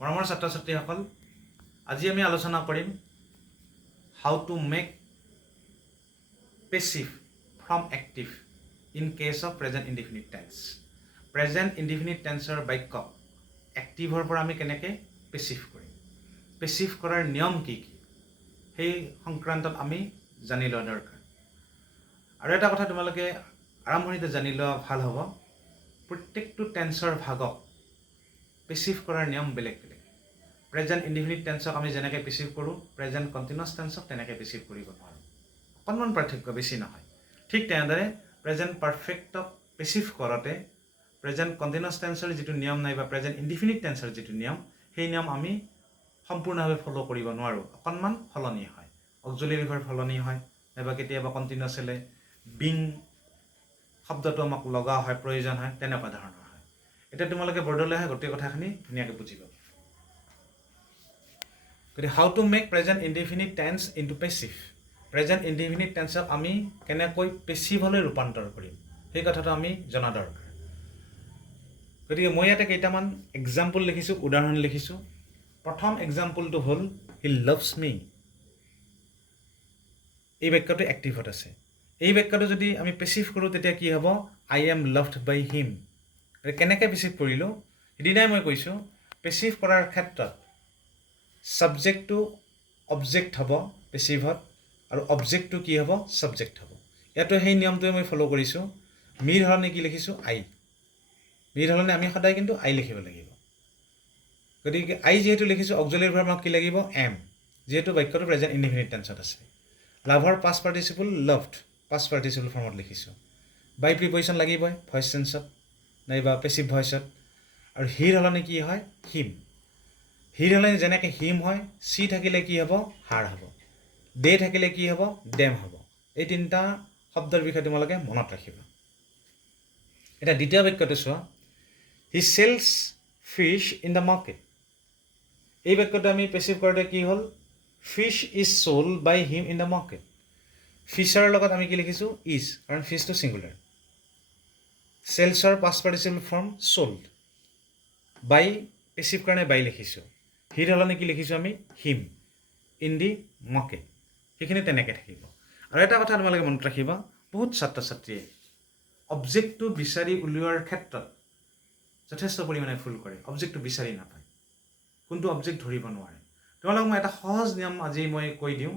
মৰমৰ ছাত্ৰ ছাত্ৰীসকল, আজি আমি আলোচনা কৰিম how to make passive from active in case of present indefinite tense. Present indefinite টেন্সৰ বাক্যক এক্টিভৰ পৰা আমি কেনেকৈ পেছিভ কৰিম, পেছিভ কৰাৰ নিয়ম কি কি, সেই সংক্ৰান্তত আমি জানি লোৱা দৰকাৰ। আৰু এটা কথা তোমালোকে আৰম্ভণিতে জানি লোৱা ভাল হ'ব, প্ৰত্যেকটো টেন্সৰ ভাগক পেছিভ কৰাৰ নিয়ম বেলেগ বেলেগ। প্ৰেজেণ্ট ইনডিফিনিট টেন্সক আমি যেনেকৈ পেছিভ কৰোঁ, প্ৰেজেণ্ট কণ্টিনিউৱাছ টেন্সক তেনেকৈ পেছিভ কৰিব নোৱাৰোঁ। অকণমান পাৰ্থক্য, বেছি নহয়। ঠিক তেনেদৰে প্ৰেজেণ্ট পাৰফেক্টক পেছিভ কৰোঁতে প্ৰেজেণ্ট কণ্টিনিউৱাছ টেন্সৰ যিটো নিয়ম নাইবা প্ৰেজেণ্ট ইনডিফিনিট টেন্সৰ যিটো নিয়ম, সেই নিয়ম আমি সম্পূৰ্ণভাৱে ফ'ল' কৰিব নোৱাৰোঁ। অকণমান সলনি হয়, অক্সিলিয়াৰী ভাৰ্ব সলনি হয়, নাইবা কেতিয়াবা কণ্টিনিউৱাছ হ'লে বিং শব্দটো আমাক লগা হয়, প্ৰয়োজন হয়, তেনেকুৱা ধৰণৰ হয়। এতিয়া তোমালোকে বৰ্ডলৈ আহে গোটেই কথাখিনি ধুনীয়াকৈ বুজিব। গতিকে how to make present indefinite tense into passive. Present indefinite টেন্সক আমি কেনেকৈ পেছিভলৈ ৰূপান্তৰ কৰিম, সেই কথাটো আমি জনা দৰকাৰ। গতিকে মই ইয়াতে কেইটামান এক্সাম্পল লিখিছোঁ, উদাহৰণ লিখিছোঁ। প্ৰথম এক্সাম্পলটো হ'ল হি লাভছ মি। এই বাক্যটো এক্টিভত আছে। এই বাক্যটো যদি আমি পেছিভ কৰোঁ তেতিয়া কি হ'ব? I am loved by him. কেনেকৈ পেছিভ কৰিলোঁ? সিদিনাই মই কৈছোঁ, পেছিভ কৰাৰ ক্ষেত্ৰত ছাবজেক্টটো অবজেক্ট হ'ব পেছিভত, আৰু অবজেক্টটো কি হ'ব? ছাবজেক্ট হ'ব। ইয়াতো সেই নিয়মটোৱে মই ফ'ল' কৰিছোঁ। মিৰ সলনি কি লিখিছোঁ? আই। মিৰ সলনি আমি সদায় কিন্তু আই লিখিব লাগিব। গতিকে আই যিহেতু লিখিছোঁ, অক্সিলিয়াৰী ভাৰ্ব আমাক কি লাগিব? এম, যিহেতু বাক্যটো প্ৰেজেণ্ট ইনডিফিনিট টেন্সত আছে। লাভৰ past participle loved, past participle ফৰ্মত লিখিছোঁ। বাই প্ৰিপজিশ্যন লাগিবই ভইচ চেঞ্চত নাইবা পেছিভ ভইচত। আৰু হিৰ সলনি কি হয়? হিম। হিৰ সলনি যেনেকৈ হিম হয়, চি থাকিলে কি হ'ব? হাৰ হ'ব। দে থাকিলে কি হ'ব? ডেম হ'ব। এই তিনিটা শব্দৰ বিষয়ে তোমালোকে মনত ৰাখিবা। এতিয়া দ্বিতীয় বাক্যটো চোৱা, he sells fish in the market. এই বাক্যটো আমি পেছিভ কৰোঁতে কি হ'ল? Fish is sold by him in the market. ফিছৰ লগত আমি কি লিখিছোঁ? ইজ, কাৰণ ফিছটো ছিংগুলাৰ। চেলছৰ past participle form sold. By passive কাৰণে বাই লিখিছোঁ। হিৰ সলনি কি লিখিছোঁ আমি? Him in the market. সেইখিনি তেনেকৈ থাকিব। আৰু এটা কথা তোমালোকে মনত ৰাখিবা, বহুত ছাত্ৰ ছাত্ৰীয়ে অবজেক্টটো বিচাৰি উলিওৱাৰ ক্ষেত্ৰত যথেষ্ট পৰিমাণে ভুল কৰে। অবজেক্টটো বিচাৰি নাপায়, কোনটো অবজেক্ট ধৰিব নোৱাৰে। তোমালোকক মই এটা সহজ নিয়ম আজি মই কৈ দিওঁ।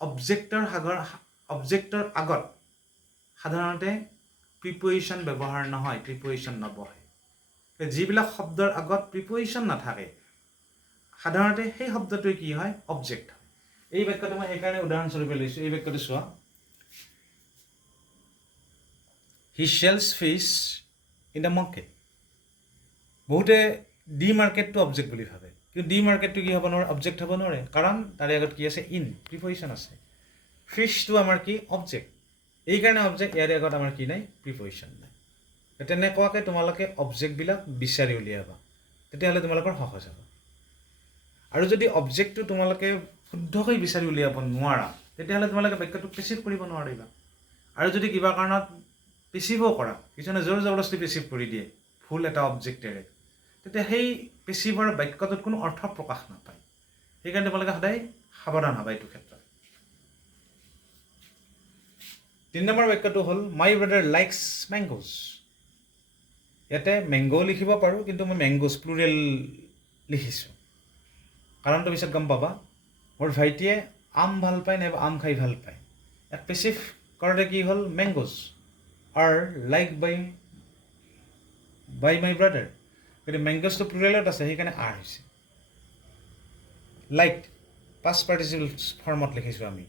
অবজেক্টৰ আগত সাধাৰণতে প্ৰিপজিশ্যন ব্যৱহাৰ নহয়, প্ৰিপজিশ্যন নবহে। যিবিলাক শব্দৰ আগত প্ৰিপজিশ্যন নাথাকে, সাধাৰণতে সেই শব্দটোৱে কি হয়? অবজেক্ট হয়। এই বাক্যটো মই সেইকাৰণে উদাহৰণস্বৰূপে লৈছোঁ। এই বাক্যটো চোৱা, he sells fish in the market. বহুতে ডি মাৰ্কেটটো অবজেক্ট বুলি ভাবে, কিন্তু ডি মাৰ্কেটটো কি হ'ব নোৱাৰে? অবজেক্ট হ'ব নোৱাৰে, কাৰণ তাৰে আগত কি আছে? ইন, প্ৰিপজিশ্যন আছে। ফিছটো আমাৰ কি? অবজেক্ট। এইকাৰণে অবজেক্ট, ইয়াৰে আগত আমাৰ কি নাই? প্ৰিপজিশ্যন নাই। তেনেকুৱাকৈ তোমালোকে অবজেক্টবিলাক বিচাৰি উলিয়াবা, তেতিয়াহ'লে তোমালোকৰ সহজ হ'ব। আৰু যদি অবজেক্টটো তোমালোকে শুদ্ধকৈ বিচাৰি উলিয়াব নোৱাৰা, তেতিয়াহ'লে তোমালোকে বাক্যটো পেছিভ কৰিব নোৱাৰিবা। আৰু যদি কিবা কাৰণত পেছিভো কৰা, কিছুমানে জোৰ জবৰদস্তি পেছিভ কৰি দিয়ে ভুল এটা অবজেক্টেৰে, তেতিয়া সেই পেছিভৰ বাক্যটোত কোনো অৰ্থ প্ৰকাশ নাপায়। সেইকাৰণে তোমালোকে সদায় সাৱধান হ'বা এইটো ক্ষেত্ৰত। 3 নম্বৰ বাক্যটো হ'ল মাই ব্ৰাদাৰ লাইকছ মেংগোজ। ইয়াতে মেংগো লিখিব পাৰোঁ, কিন্তু মই মেংগোজ প্লুৰেল লিখিছোঁ। কাৰণটো পিছত গম পাবা। মোৰ ভাইটিয়ে আম ভাল পায় নাইবা আম খাই ভাল পায়। ইয়াত পেছিভ কৰোঁতে কি হ'ল? Mangoes are liked by my brother. গতিকে মেংগোজটো প্লুৰেলত আছে, সেইকাৰণে আৰ হৈছে। লাইক পাষ্ট পাৰ্টিচিপল ফৰ্মত লিখিছোঁ আমি,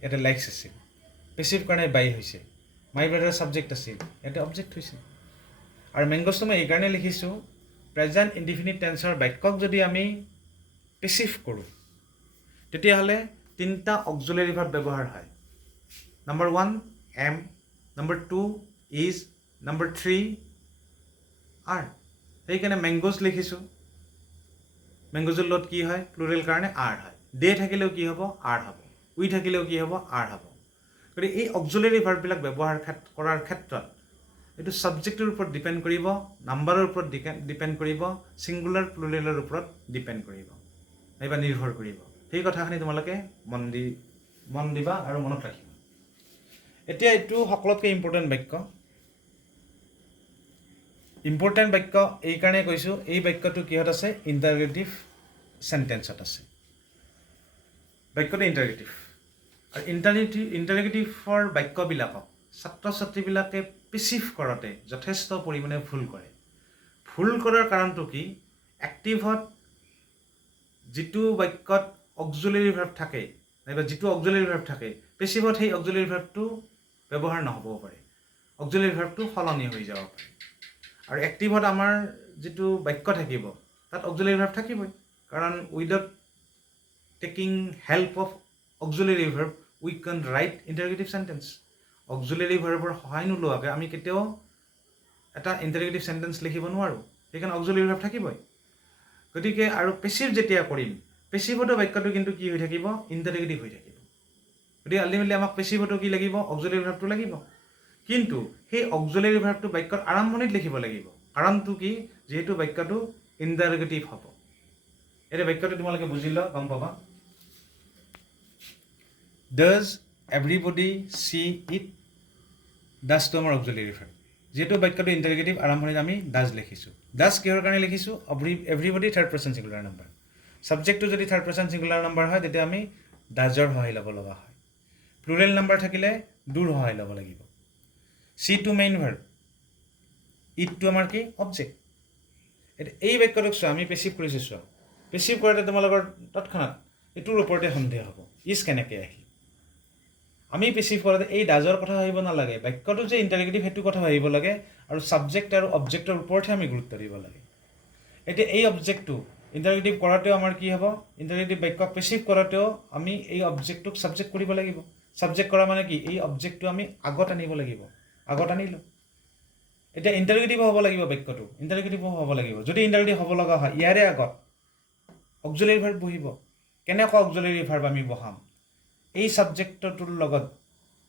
ইয়াতে লাইকছ আছিল। পেছিভ কাৰণে বাই হৈছে। মাই ব্ৰাদাৰ ছাবজেক্ট আছিল, ইয়াতে অবজেক্ট হৈছে। আৰু মেংগোজটো মই এইকাৰণে লিখিছোঁ, প্ৰেজেণ্ট ইনডিফিনিট টেন্সৰ বাক্যক যদি আমি পেছিভ কৰোঁ, তেতিয়াহ'লে 3টা অক্সিলিয়াৰী ভাৰ্ব ব্যৱহাৰ হয়। Number 1 am, number 2 is, number 3 are. সেইকাৰণে মেংগোজ লিখিছোঁ। মেংগোজৰ লগত কি হয়? প্লুৰেল কাৰণে আৰ হয়। দে থাকিলেও কি হ'ব? আৰ হ'ব। উই থাকিলেও কি হ'ব? আৰ হ'ব। গতিকে এই অক্সিলিয়াৰী ভাৰ্ববিলাক ব্যৱহাৰ কৰাৰ ক্ষেত্ৰত এইটো ছাবজেক্টৰ ওপৰত ডিপেণ্ড কৰিব, নাম্বাৰৰ ওপৰত ডিপেণ্ড কৰিব, ছিংগুলাৰ প্লুৰেলৰ ওপৰত ডিপেণ্ড কৰিব নাইবা নিৰ্ভৰ কৰিব। সেই কথাখিনি তোমালোকে মন দিবা আৰু মনত ৰাখিবা। এতিয়া এইটো সকলোতকৈ ইম্পৰ্টেণ্ট বাক্য। ইম্পৰ্টেণ্ট বাক্য এইকাৰণে কৈছোঁ, এই বাক্যটো কিহত আছে? ইণ্টাৰগেটিভ চেণ্টেন্সত আছে। বাক্যটো ইণ্টাৰগেটিভ। আৰু ইণ্টাৰগেটিভৰ বাক্যবিলাকক ছাত্ৰ ছাত্ৰীবিলাকে পেচিভ কৰাতে যথেষ্ট পৰিমাণে ভুল কৰে। ভুল কৰাৰ কাৰণটো কি? এক্টিভত যিটো বাক্যত অক্সিলাৰী ভাৰ্ব থাকে নাইবা যিটো অক্সিলাৰী ভাৰ্ব থাকে, পেচিভত সেই অক্সিলাৰী ভাৰ্বটো ব্যৱহাৰ নহ'বও পাৰে, অক্সিলাৰী ভাৰ্বটো সলনি হৈ যাব পাৰে। আৰু এক্টিভত আমাৰ যিটো বাক্য থাকিব তাত অক্সিলাৰী ভাৰ্ব থাকিবই, কাৰণ without taking help of auxiliary verb we can write interrogative sentence. Auxiliary ভাৰ্বৰ সহায় নোলোৱাকৈ আমি কেতিয়াও এটা ইণ্টাৰগেটিভ চেণ্টেন্স লিখিব নোৱাৰোঁ, সেইকাৰণে অক্সিলাৰী ভাৰ্ব থাকিবই। গতিকে আৰু পেচিভ যেতিয়া কৰিম, পেচিভতো বাক্যটো কিন্তু কি হৈ থাকিব? ইণ্টাৰগেটিভ হৈ থাকিব। গতিকে আল্টিমেটলি আমাক পেচিভতো কি লাগিব? অক্সিলাৰী ভাৰ্বটো লাগিব। কিন্তু সেই অক্সিলাৰী ভাৰ্বটো বাক্যৰ আৰম্ভণিত লিখিব লাগিব, কাৰণটো কি? যিহেতু বাক্যটো ইণ্টাৰগেটিভ হ'ব। এতিয়া বাক্যটো তোমালোকে বুজি লোৱা, গম পাবা। Does everybody see it? ডাজটো আমাৰ অক্সিলাৰী ভাৰ্ব। যিহেতু বাক্যটো ইণ্টাৰগেটিভ, আৰম্ভণিত আমি ডাজ লিখিছোঁ। ডাজ কিহৰ কাৰণে লিখিছোঁ? Everybody third person singular number. ছাবজেক্টটো যদি থাৰ্ড পাৰ্চন ছিংগুলাৰ নাম্বাৰ হয় তেতিয়া আমি ডাজৰ সহায় ল'ব লগা হয়। প্লুৰেল নাম্বাৰ থাকিলে ডুৰ সহায় ল'ব লাগিব। চিটো মেইন ভাৰ্ব, ইটটো আমাৰ কি? অবজেক্ট। এতিয়া এই বাক্যটোক চোৱা, আমি পেচিভ কৰিছোঁ চোৱা। পেচিভ কৰোঁতে তোমালোকৰ তৎক্ষণাত এইটোৰ ওপৰতে সন্দেহ হ'ব, ইজ কেনেকৈ আহিল? আমি পেচিভ কৰোঁতে এই ডাজৰ কথা ভাবিব নালাগে, বাক্যটো যে ইণ্টাৰগেটিভ সেইটো কথা ভাবিব লাগে, আৰু ছাবজেক্ট আৰু অবজেক্টৰ ওপৰতহে আমি গুৰুত্ব দিব লাগে। এতিয়া এই অবজেক্টটো ইণ্টাৰগেটিভ কৰাতেও আমাৰ কি হ'ব? ইণ্টাৰগেটিভ বাক্য পেচিভ কৰাতেও আমি এই অবজেক্টটোক ছাবজেক্ট কৰিব লাগিব। ছাবজেক্ট কৰা মানে কি? এই অবজেক্টটো আমি আগত আনিব লাগিব, আগত আনিলোঁ। এতিয়া ইণ্টাৰগেটিভ হ'ব লাগিব, বাক্যটো ইণ্টাৰগেটিভ হ'ব লাগিব। যদি ইণ্টাৰগেটিভ হ'ব লগা হয়, ইয়াৰে আগত অক্সিলাৰী ভাৰ্ব বহিব। কেনেকুৱা অক্সিলাৰী ভাৰ্ব আমি বহাম? এই ছাবজেক্টটোৰ লগত,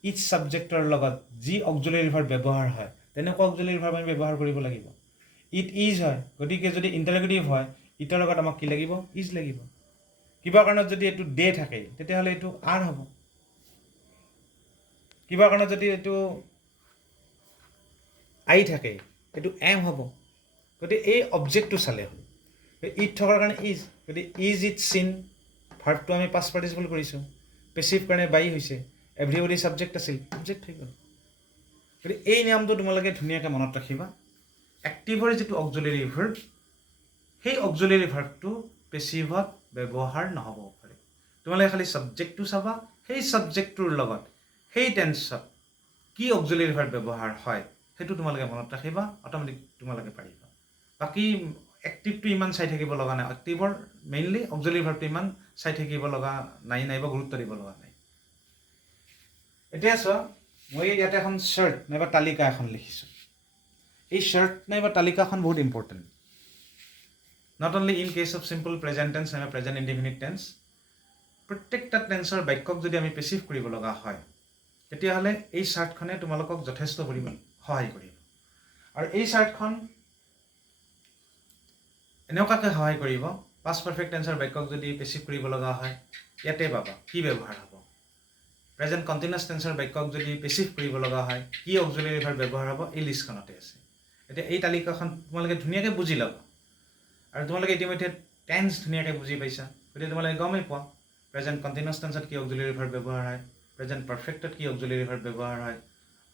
ইচ ছাবজেক্টৰ লগত যি অক্সিলাৰী ভাৰ্ব ব্যৱহাৰ হয় তেনেকুৱা অক্সিলাৰী ভাৰ্ব আমি ব্যৱহাৰ কৰিব লাগিব। ইট ইজ হয়, গতিকে যদি ইণ্টাৰগেটিভ হয়, ইটৰ লগত আমাক কি লাগিব? ইজ লাগিব। কিবা কাৰণত যদি এইটো দে থাকে তেতিয়াহ'লে এইটো আৰ হ'ব। কিবা কাৰণত যদি এইটো আই থাকে, এইটো এম হ'ব। গতিকে এই অবজেক্টটো চালে হ'ল। ইট থকাৰ কাৰণে ইজ, গতিকে ইজ ইট চিন, ভাৰ্বটো আমি পাষ্ট পাৰ্টিচিপল কৰিছোঁ। পেচিভ কাৰণে বাই হৈছে, এভৰিবডি ছাবজেক্ট আছিল, অবজেক্ট হৈ গ'ল। গতিকে এই নিয়মটো তোমালোকে ধুনীয়াকৈ মনত ৰাখিবা। এক্টিভৰ যিটো অক্সিলাৰী ভাৰ্ব, সেই অক্সিলাৰী ভাৰ্বটো পেচিভত ব্যৱহাৰ নহ'ব পাৰে। তোমালোকে খালি ছাবজেক্টটো চাবা, সেই ছাবজেক্টটোৰ লগত সেই টেন্সত কি অক্সিলাৰী ভাৰ্ব ব্যৱহাৰ হয় সেইটো তোমালোকে মনত ৰাখিবা, অট'মেটিক তোমালোকে পাৰিবা। বাকী এক্টিভটো ইমান চাই থাকিব লগা নাই, এক্টিভৰ মেইনলি অক্সিলাৰী ভাৰ্বটো ইমান চাই থাকিব লগা নাইবা গুৰুত্ব দিব লগা নাই। এতিয়া চোৱা, মই ইয়াতে এখন চাৰ্ট নাইবা তালিকা এখন লিখিছোঁ। এই চাৰ্ট নাইবা তালিকাখন বহুত important, not only in case of simple present tense নাইবা প্ৰেজেণ্ট ইনডিফিনিট টেন্স। প্ৰত্যেকটা টেন্সৰ বাক্যক যদি আমি পেচিভ কৰিব লগা হয়, তেতিয়াহ'লে এই চাৰ্টখনে তোমালোকক যথেষ্ট পৰিমাণ সহায় কৰিব। আৰু এই চাৰ্টখন এনেকুৱাকৈ সহায় কৰিব, পাষ্ট পাৰফেক্ট টেন্সৰ বাক্যক যদি পেচিভ কৰিব লগা হয়, ইয়াতে পাবা কি ব্যৱহাৰ হ'ব। প্ৰেজেণ্ট কণ্টিনিউৱাছ টেন্সৰ বাক্যক যদি পেচিভ কৰিব লগা হয়, কি অক্সিলাৰী ভাৰ্ব ব্যৱহাৰ হ'ব, এই লিষ্টখনতে আছে। এতিয়া এই তালিকাখন তোমালোকে ধুনীয়াকৈ বুজি ল'বা। আৰু তোমালোকে ইতিমধ্যে টেন্স ধুনীয়াকৈ বুজি পাইছা, গতিকে তোমালোকে গমেই পোৱা প্ৰেজেণ্ট কণ্টিনিউৱাছ টেন্সত কি অক্সিলাৰী ভাৰ্ব ব্যৱহাৰ হয়, প্ৰেজেণ্ট পাৰফেক্টত কি অক্সিলাৰী ভাৰ্ব ব্যৱহাৰ হয়,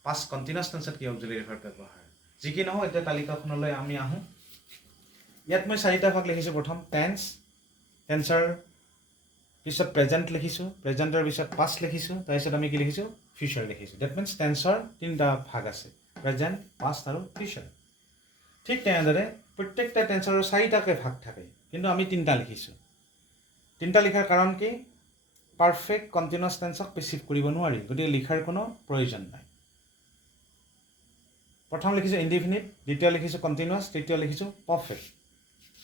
পাষ্ট কণ্টিনিউৱাছ টেন্সত কি অক্সিলাৰী ভাৰ্ব ব্যৱহাৰ হয়। যি কি নহওক, এতিয়া তালিকাখনলৈ আমি আহোঁ। ইয়াত মই 4টা ভাগ লিখিছোঁ। প্ৰথম টেন্স, টেন্সৰ পিছত প্ৰেজেণ্ট লিখিছোঁ, প্ৰেজেণ্টৰ পিছত পাষ্ট লিখিছোঁ, তাৰপিছত আমি কি লিখিছোঁ? ফিউচাৰ লিখিছোঁ। ডেট মিনছ টেন্সৰ 3টা ভাগ আছে, প্ৰেজেণ্ট, পাষ্ট আৰু ফিউচাৰ। ঠিক তেনেদৰে প্ৰত্যেকটা টেন্সৰো 4টাকৈ ভাগ থাকে, কিন্তু আমি 3টা লিখিছোঁ। 3টা লিখাৰ কাৰণ কি? পাৰফেক্ট কণ্টিনিউৱাছ টেন্সক পেচিভ কৰিব নোৱাৰি, গতিকে লিখাৰ কোনো প্ৰয়োজন নাই। প্ৰথম লিখিছোঁ ইনডিফিনিট, দ্বিতীয় লিখিছোঁ কণ্টিনিউৱাছ, তৃতীয় লিখিছোঁ পাৰফেক্ট।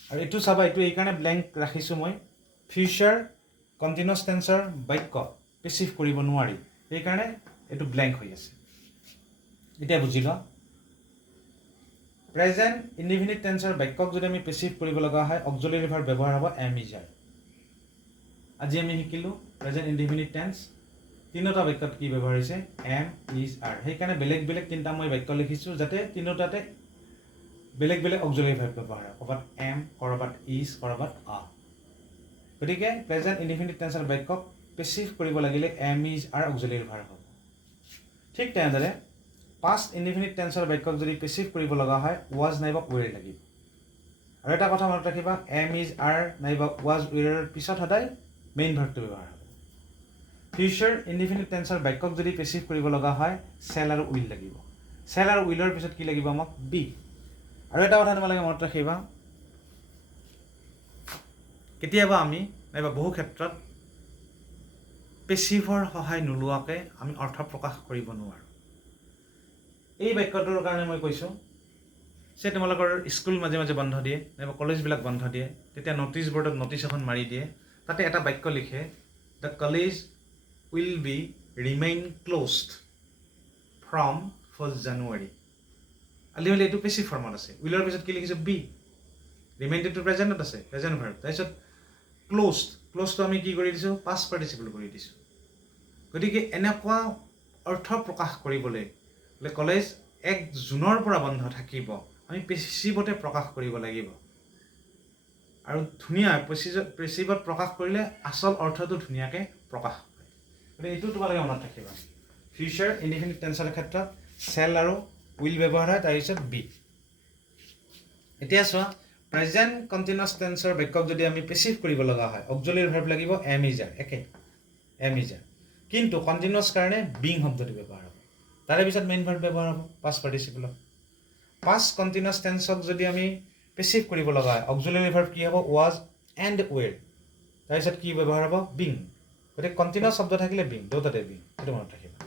আৰু এইটো চাবা, এইটো এইকাৰণে ব্লেংক ৰাখিছোঁ মই, ফিউচাৰ কণ্টিনিউৱাছ টেন্সৰ বাক্য পেচিভ কৰিব নোৱাৰি, সেইকাৰণে এইটো ব্লেংক হৈ আছে। এতিয়া বুজি লোৱা, প্ৰেজেণ্ট ইনডিফিনিট টেন্সৰ বাক্যক যদি আমি পেচিভ কৰিব লগা হয় অক্সিলাৰী ভাৰ্ব ব্যৱহাৰ হ'ব এম ইজ আৰ আজি আমি শিকিলোঁ প্ৰেজেণ্ট ইনডিফিনিট টেন্স তিনিটা বাক্যত কি ব্যৱহাৰ হৈছে এম ইজ আৰ সেইকাৰণে বেলেগ বেলেগ তিনিটা মই বাক্য লিখিছোঁ যাতে তিনিটাতে বেলেগ বেলেগ অক্সিলাৰী ভাৰ্ব ব্যৱহাৰ হয় ক'ৰবাত এম ক'ৰবাত ইজ ক'ৰবাত আ গতিকে প্ৰেজেণ্ট ইনডিফিনিট টেন্সৰ বাক্যক পেচিভ কৰিব লাগিলে am is are auxiliary verb হ'ব ঠিক তেনেদৰে পাষ্ট ইনডিফিনিট টেন্সৰ বাক্যক যদি পেচিভ কৰিব লগা হয় ৱাজ নাইবা ৱেৰ লাগিব আৰু এটা কথা মনত ৰাখিবা এম ইজ আৰ নাইবা ৱাজ ৱেৰৰ পিছত সদায় মেইন ভাৰ্বটো ব্যৱহাৰ হ'ব ফিউচাৰ ইনডিফিনিট টেন্সৰ বাক্যক যদি পেচিভ কৰিব লগা হয় চেল আৰু উইল লাগিব চেল আৰু উইলৰ পিছত কি লাগিব আমাক বি আৰু এটা কথা তোমালোকে মনত ৰাখিবা কেতিয়াবা আমি নাইবা বহু ক্ষেত্ৰত পেচিভৰ সহায় নোলোৱাকৈ আমি অৰ্থ প্ৰকাশ কৰিব নোৱাৰোঁ এই বাক্যটোৰ কাৰণে মই কৈছোঁ যে তোমালোকৰ স্কুল মাজে মাজে বন্ধ দিয়ে নাইবা কলেজবিলাক বন্ধ দিয়ে তেতিয়া ন'টিছ বৰ্ডত ন'টিছ এখন মাৰি দিয়ে তাতে এটা বাক্য লিখে the college will be remain closed from 1st January ultimately এইটো পেচিভ ফৰ্মত আছে উইলৰ পিছত কি লিখিছোঁ বি ৰিমেইনটো প্ৰেজেণ্টত আছে প্ৰেজেণ্ট ভাৰ্ব তাৰপিছত ক্ল'জটো আমি কি কৰি দিছোঁ পাষ্ট পাৰ্টিচিপল কৰি দিছোঁ গতিকে এনেকুৱা অৰ্থ প্ৰকাশ কৰিবলৈ বোলে কলেজ 1 জুনৰ পৰা বন্ধ থাকিব আমি পেচিভতে প্ৰকাশ কৰিব লাগিব আৰু ধুনীয়া পেচিভত প্ৰকাশ কৰিলে আচল অৰ্থটো ধুনীয়াকৈ প্ৰকাশ পায় গতিকে এইটো তোমালোকে মনত ৰাখিবা ফিউচাৰ ইনডিফিনিট টেন্সৰ ক্ষেত্ৰত চেল আৰু উইল ব্যৱহাৰ হয় তাৰপিছত বি এতিয়া চোৱা প্ৰেজেণ্ট কণ্টিনিউৱাছ টেন্সৰ বাক্যক যদি আমি পেচিভ কৰিব লগা হয় অক্সিলাৰী ভাৰ্ব লাগিব এম ইজ আৰ একে এম ইজ আৰ কিন্তু কণ্টিনিউৱাছ কাৰণে বিং শব্দটো ব্যৱহাৰ হ'ব তাৰে পিছত মেইন ভাৰ্ব ব্যৱহাৰ হ'ব পাষ্ট পাৰ্টিচিপলত পাষ্ট কণ্টিনিউৱাছ টেন্সক যদি আমি পেচিভ কৰিব লগা হয় অক্সিলাৰী ভাৰ্ব কি হ'ব ৱাজ এণ্ড ৱেৰ তাৰপিছত কি ব্যৱহাৰ হ'ব বিং গতিকে কণ্টিনিউৱাছ শব্দ থাকিলে বিং দুটাতে বিং সেইটো মনত ৰাখিবা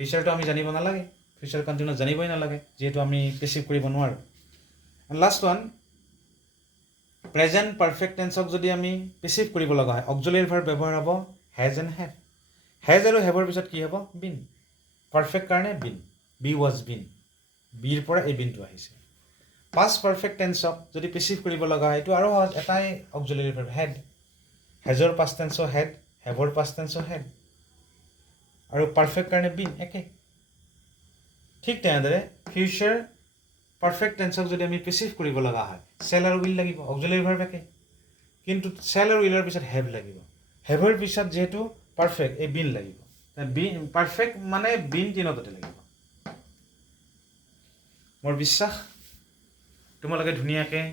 ফিউচাৰটো আমি জানিব নালাগে ফিউচাৰ কণ্টিনিউৱাছ জানিবই নালাগে যিহেতু আমি পেচিভ কৰিব নোৱাৰোঁ লাষ্ট ওৱান প্ৰেজেণ্ট পাৰফেক্ট টেন্সক যদি আমি পেচিভ কৰিব লগা হয় অক্সিলাৰী ভাৰ্ব ব্যৱহাৰ হ'ব হেজ এণ্ড হেভ হেজ আৰু হেভৰ পিছত কি হ'ব বিন পাৰফেক্ট কাৰণে বিন বি ৱাজ বিন বিৰ পৰা এই বিনটো আহিছে পাষ্ট পাৰফেক্ট টেন্সক যদি পেচিভ কৰিব লগা হয় এইটো আৰু এটাই অক্সিলাৰী ভাৰ্ব হেড হেজৰ পাষ্ট টেন্সো হেড হেভৰ পাষ্ট টেন্সো হেড আৰু পাৰফেক্ট কাৰণে বিন একে ঠিক তেনেদৰে ফিউচাৰ পাৰফেক্ট টেন্সক যদি আমি পেচিভ কৰিব লগা হয় চেল আৰু উইল লাগিব অক্সিলাৰী ভাৰ্ব একে কিন্তু চেল আৰু উইলৰ পিছত হেভ লাগিব হেভৰ পিছত যিহেতু পাৰফেক্ট এই বিন লাগিব বিন পাৰফেক্ট মানে বিন তিনিটাতে লাগিব মোৰ বিশ্বাস তোমালোকে ধুনীয়াকৈ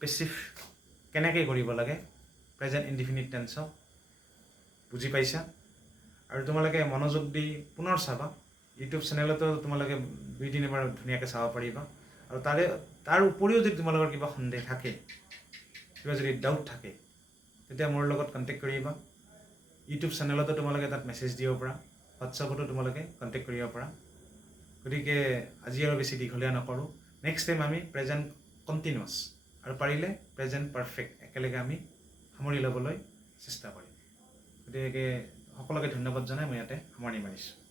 পেচিভ কেনেকৈ কৰিব লাগে প্ৰেজেণ্ট ইনডিফিনিট টেন্সক বুজি পাইছা আৰু তোমালোকে মনোযোগ দি পুনৰ চাবা ইউটিউব চেনেলতো তোমালোকে 2-3 বাৰ ধুনীয়াকৈ চাব পাৰিবা আৰু তাৰ উপৰিও যদি তোমালোকৰ কিবা সন্দেহ থাকে কিবা যদি ডাউট থাকে তেতিয়া মোৰ লগত কণ্টেক্ট কৰিবা ইউটিউব চেনেলতো তোমালোকে তাত মেছেজ দিব পাৰা হোৱাটছআপতো তোমালোকে কণ্টেক্ট কৰিব পাৰা গতিকে আজি আৰু বেছি দীঘলীয়া নকৰোঁ নেক্সট টাইম আমি প্ৰেজেণ্ট কণ্টিনিউৱাছ আৰু পাৰিলে প্ৰেজেণ্ট পাৰফেক্ট একেলগে আমি সামৰি ল'বলৈ চেষ্টা কৰিম গতিকে সকলোকে ধন্যবাদ জনাই মই ইয়াতে সামৰণি মাৰিছোঁ